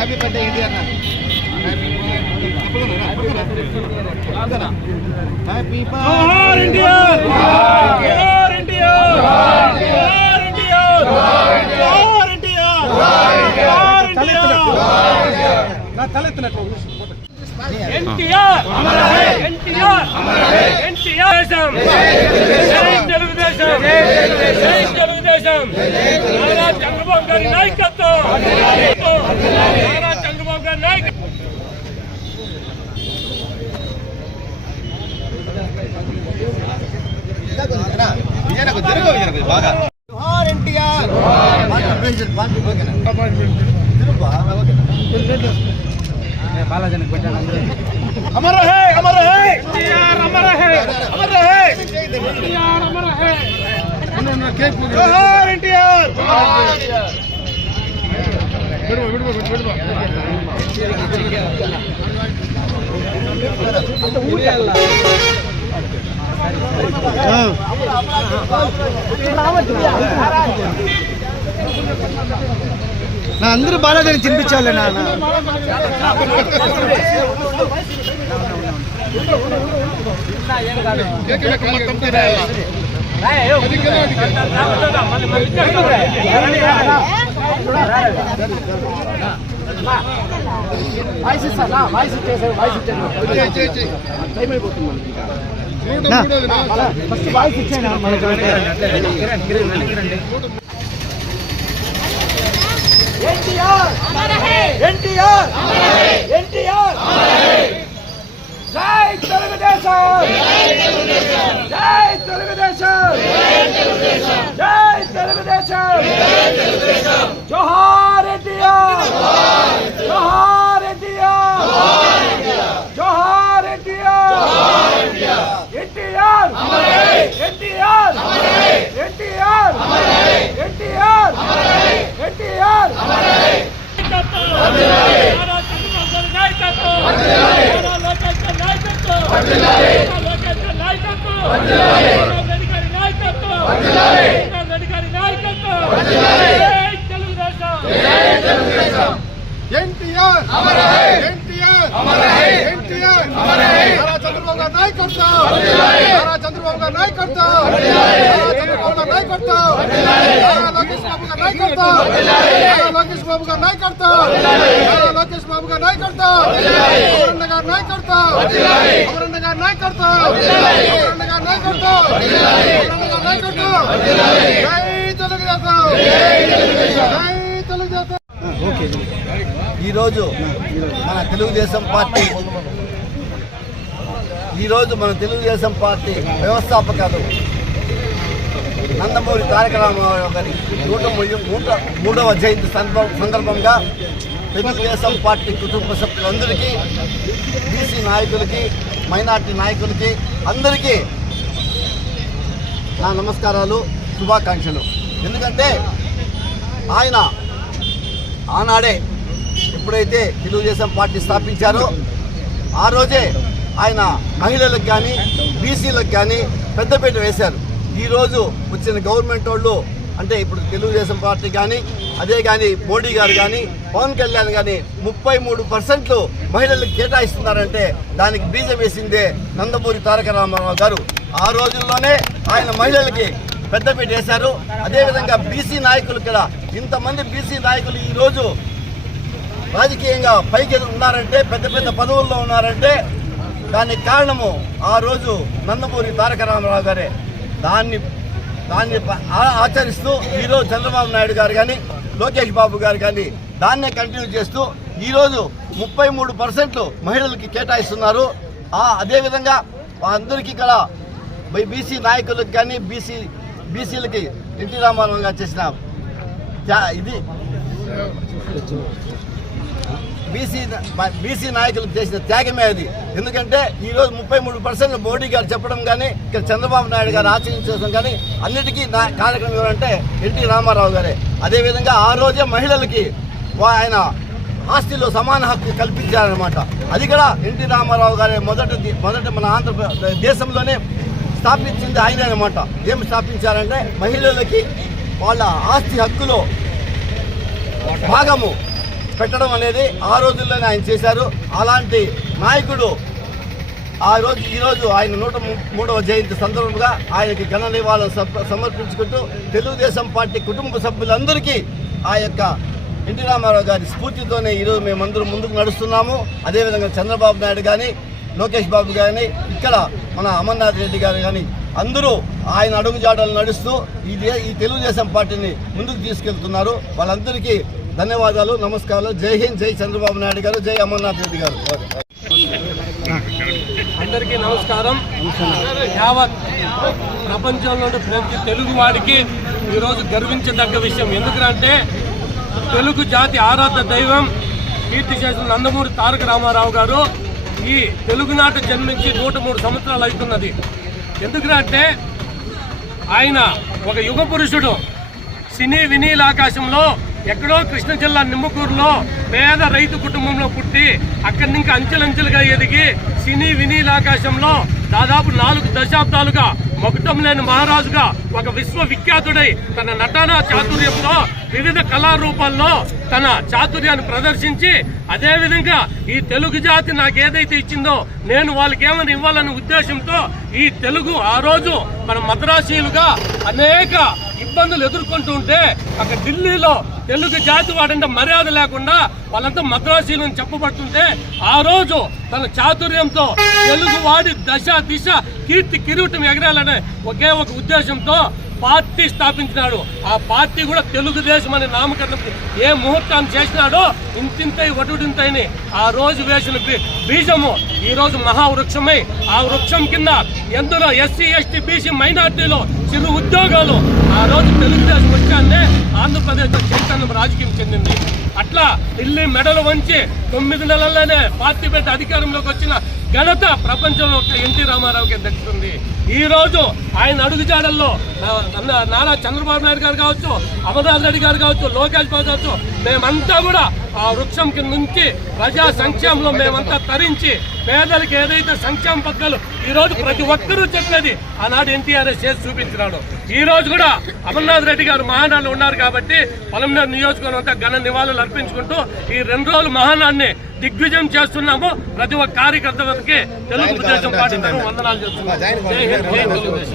Happy birthday India అన్న. Happy జోహార్ India, జోహార్ India, జోహార్ India, జోహార్ India, జోహార్ India. నా తలెత్తినట్టు ఎన్టీఆర్ ఎన్టీఆర్ ఎన్టీఆర్ జై తెలుగుదేశం, జై తెలుగుదేశం. నారా చంద్రబాబు గారి నాయకత్వం, నారా చంద్రబాబు గారి నాయకత్వం. బాగా జోహార్ ఎన్టీఆర్. अमर है, अमर है एनटीआर, अमर है, अमर है एनटीआर, अमर है. जोहार एनटीआर. నా అందరూ బాలాజీని తినిపించాలి నాన్న. एनटीआर हमारा है, एनटीआर हमारा है, एनटीआर हमारा है. जय తెలుగుదేశం, జై తెలుగుదేశం, జై తెలుగుదేశం, జై తెలుగుదేశం, జై తెలుగుదేశం. జోహార్ ఎన్టీఆర్, జోహార్ ఎన్టీఆర్, జోహార్ ఎన్టీఆర్, ఎన్టీఆర్ हमारा है, एनटीआर हमारा है, एनटीआर हमारा है, एनटीआर हमारा है, एनटीआर हमारा है. ఎన్టీఆర్ हमारा है, ఎన్టీఆర్ हमारा है, ఎన్టీఆర్ हमारा है. నారా చంద్రబాబు గారి నాయకత్వం, నారా చంద్రబాబు గారి నాయకత్వం, నారా చంద్రబాబు గారి నాయకత్వం, నారా లోకేష్ బాబు గారి నాయకత్వం, నారా లోకేష్ బాబు గారి నాయకత్వం, నారా లోకేష్ బాబు గారి నాయకత్వం, అమరన్న గారి నాయకత్వం, అమరన్న గారి నాయకత్వం, అమరన్న గారి నాయకత్వం, అమరన్న గారి నాయకత్వం. జై తెలుగుదేశం, జై తెలుగుదేశం. ఈరోజు మన తెలుగుదేశం పార్టీ వ్యవస్థాపకులు నందమూరి తారక రామారావు గారి 103వ జయంతి సందర్భంగా తెలుగుదేశం పార్టీ కుటుంబ సభ్యులందరికీ, బీసీ నాయకులకి, మైనార్టీ నాయకులకి అందరికీ నా నమస్కారాలు, శుభాకాంక్షలు. ఎందుకంటే ఆయన ఆనాడే ఎప్పుడైతే తెలుగుదేశం పార్టీ స్థాపించారో ఆ రోజే ఆయన మహిళలకు కానీ బీసీలకు కానీ పెద్దపీట వేశారు. ఈరోజు వచ్చిన గవర్నమెంట్ వాళ్ళు అంటే ఇప్పుడు తెలుగుదేశం పార్టీ కానీ అదే కానీ మోడీ గారు కానీ పవన్ కళ్యాణ్ కానీ 33% మహిళలకు కేటాయిస్తున్నారంటే దానికి బీజం వేసిందే నందమూరి తారక రామారావు గారు. ఆ రోజుల్లోనే ఆయన మహిళలకి పెద్దపీట వేశారు. అదేవిధంగా బీసీ నాయకులు కూడా ఇంతమంది బీసీ నాయకులు ఈరోజు రాజకీయంగా పైకి ఉన్నారంటే, పెద్ద పెద్ద పదవుల్లో ఉన్నారంటే దానికి కారణము ఆ రోజు నందమూరి తారక రామారావు గారే. దాన్ని ఆచరిస్తూ ఈరోజు చంద్రబాబు నాయుడు గారు కానీ లోకేష్ బాబు గారు కానీ దాన్నే కంటిన్యూ చేస్తూ ఈరోజు 33% మహిళలకి కేటాయిస్తున్నారు. అదేవిధంగా అందరికీ ఇక్కడ బీసీ నాయకులకు కానీ బీసీలకి ఎన్టీ రామారావు గారు చేసిన ఇది బీసీ నాయకులకు చేసిన త్యాగమే అది. ఎందుకంటే ఈరోజు 33% మోడీ గారు చెప్పడం కానీ ఇక్కడ చంద్రబాబు నాయుడు గారు ఆచరించడం కానీ అన్నిటికీ కార్యక్రమం ఎవరంటే ఎన్టీ రామారావు గారే. అదేవిధంగా ఆ రోజే మహిళలకి ఆయన ఆస్తిలో సమాన హక్కు కల్పించారనమాట. అది కూడా ఎన్టీ రామారావు గారే మొదట మన ఆంధ్రప్రదేశ్ దేశంలోనే స్థాపించింది ఆయనే అనమాట. ఏం స్థాపించారంటే మహిళలకి వాళ్ళ ఆస్తి హక్కులో భాగము పెట్టడం అనేది ఆ రోజుల్లోనే ఆయన చేశారు. అలాంటి నాయకుడు ఈరోజు ఆయన 103వ జయంతి సందర్భంగా ఆయనకి ఘన నివాళులు సమర్పించుకుంటూ తెలుగుదేశం పార్టీ కుటుంబ సభ్యులందరికీ ఆ యొక్క ఎన్టీ రామారావు గారి స్ఫూర్తితోనే ఈరోజు మేమందరం ముందుకు నడుస్తున్నాము. అదేవిధంగా చంద్రబాబు నాయుడు కానీ, లోకేష్ బాబు కానీ, ఇక్కడ మన అమర్నాథ్ రెడ్డి గారు కానీ అందరూ ఆయన అడుగుజాడలు నడుస్తూ ఈ తెలుగుదేశం పార్టీని ముందుకు తీసుకెళ్తున్నారు. వాళ్ళందరికీ ధన్యవాదాలు, నమస్కారాలు. జై హింద్, జై చంద్రబాబు నాయుడు గారు, జై అమర్నాథ్ రెడ్డి గారు. అందరికీ నమస్కారం. యావత్ ప్రపంచంలోని ప్రతి తెలుగు వాడికి ఈరోజు గర్వించదగ్గ విషయం. ఎందుకంటే తెలుగు జాతి ఆరాధ్య దైవం కీర్తిశేషులు నందమూరి తారక రామారావు గారు ఈ తెలుగునాట జన్మించి 103 సంవత్సరాలు అవుతున్నది. ఎందుకంటే ఆయన ఒక యుగ పురుషుడు. సినీ వినీలాకాశంలో ఎక్కడో కృష్ణ జిల్లా నిమ్మకూరులో పేద రైతు కుటుంబంలో పుట్టి అక్కడి నుంచి అంచెలంచెలుగా ఎదిగి సినీ వినీలాకాశంలో దాదాపు 4 దశాబ్దాలుగా మొకటం లేని మహారాజుగా ఒక విశ్వవిఖ్యాతుడై తన నటనా చాతుర్యంతో వివిధ కళారూపాల్లో తన చాతుర్యాన్ని ప్రదర్శించి అదేవిధంగా ఈ తెలుగు జాతి నాకేదైతే ఇచ్చిందో నేను వాళ్ళకి ఏమైనా ఇవ్వాలనే ఉద్దేశంతో ఈ తెలుగు ఆ రోజు మన మద్రాసీలుగా అనేక ఇబ్బందులు ఎదుర్కొంటూ ఉంటే అక్కడ ఢిల్లీలో తెలుగు జాతి వాడంటే మర్యాద లేకుండా వాళ్ళంతా మద్రాసీలను చెప్పబడుతుంటే ఆ రోజు తన చాతుర్యంతో తెలుగు వాడి దశ దిశ కీర్తి కిరీటం ఎగరాలనే ఒకే ఒక ఉద్దేశంతో పార్టీ స్థాపించినాడు. ఆ పార్టీ కూడా తెలుగుదేశం అనే నామకరణం ఏ ముహూర్తాన్ని చేసినాడో ఇంతింతై వటుడింతైని ఆ రోజు వేసిన బీజము ఈ రోజు మహావృక్షమై ఆ వృక్షం కింద ఎందులో ఎస్సీ ఎస్టీ బీసీ మైనార్టీలో చిరు ఉద్యోగాలు ఆ రోజు తెలుగుదేశం వచ్చానే ఆంధ్రప్రదేశ్లో చైతన్యం రాజకీయం చెందింది. అట్లా ఢిల్లీ మెడలు వంచి 9 నెలల్లోనే పార్టీ పెట్టి అధికారంలోకి వచ్చిన ఘనత ప్రపంచంలో ఎన్టీ రామారావుకి దక్కుతుంది. ఈ రోజు ఆయన అడుగుజాడల్లో నారా చంద్రబాబు నాయుడు గారు కావచ్చు, అమర్నాథ్ రెడ్డి గారు కావచ్చు, లోకేష్ బాబు కావచ్చు, మేమంతా కూడా ఆ వృక్షం కింద నుంచి ప్రజా సంక్షేమంలో మేమంతా తరించి పేదలకు ఏదైతే సంక్షేమ పథకాలు ఈ రోజు ప్రతి ఒక్కరూ చెప్పేది ఆనాడు ఎన్టీఆర్ చేసి చూపించినాడు. ఈ రోజు కూడా అమర్నాథ్ రెడ్డి గారు మహానాడులో ఉన్నారు కాబట్టి పొలంనేరు నియోజకవర్గం అంతా ఘన నివాళులు అర్పించుకుంటూ ఈ 2 రోజులు మహానాడిని దిగ్విజయం చేస్తున్నాము. ప్రతి ఒక్క కార్యకర్తలకి తెలుగుదేశం పార్టీ వందనాలు చేస్తున్నాము. జై హింద్, జై తెలుగుదేశం.